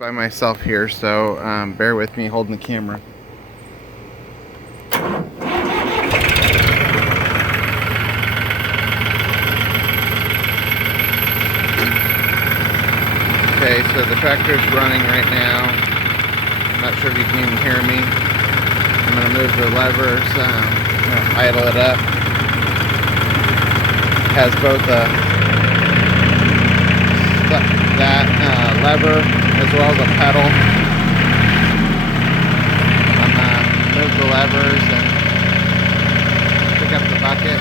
By myself here, so bear with me holding the camera. Okay, so the tractor's running right now. Not sure if you can even hear me. I'm going to move the levers, idle it up. Has both that lever as well as a pedal. I'm going to move the levers and pick up the bucket.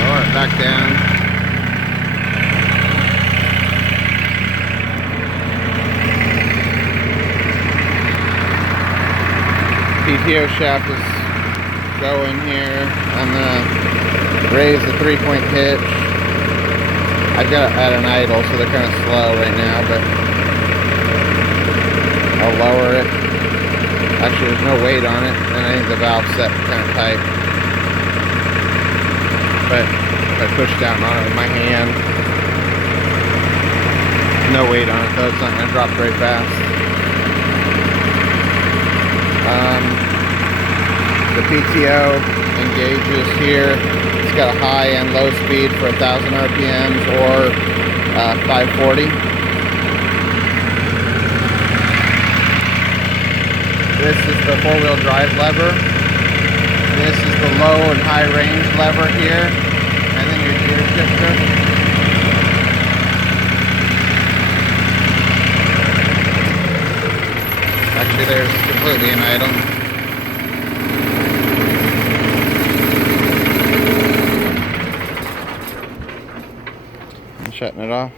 Lower it back down. PTO shaft is going here. I'm gonna raise the 3-point hitch. I've got it at an idle, so they're kind of slow right now, but I'll lower it. Actually, there's no weight on it, and I think the valve's set kind of tight. But if I push down on it with my hand, no weight on it though, it's not gonna drop very fast. The PTO engages here. It's got a high and low speed for 1,000 RPMs or 540. This is the four-wheel drive lever. This is the low and high range lever here. And then your gear shifter. Actually, there's completely an idle. I'm shutting it off.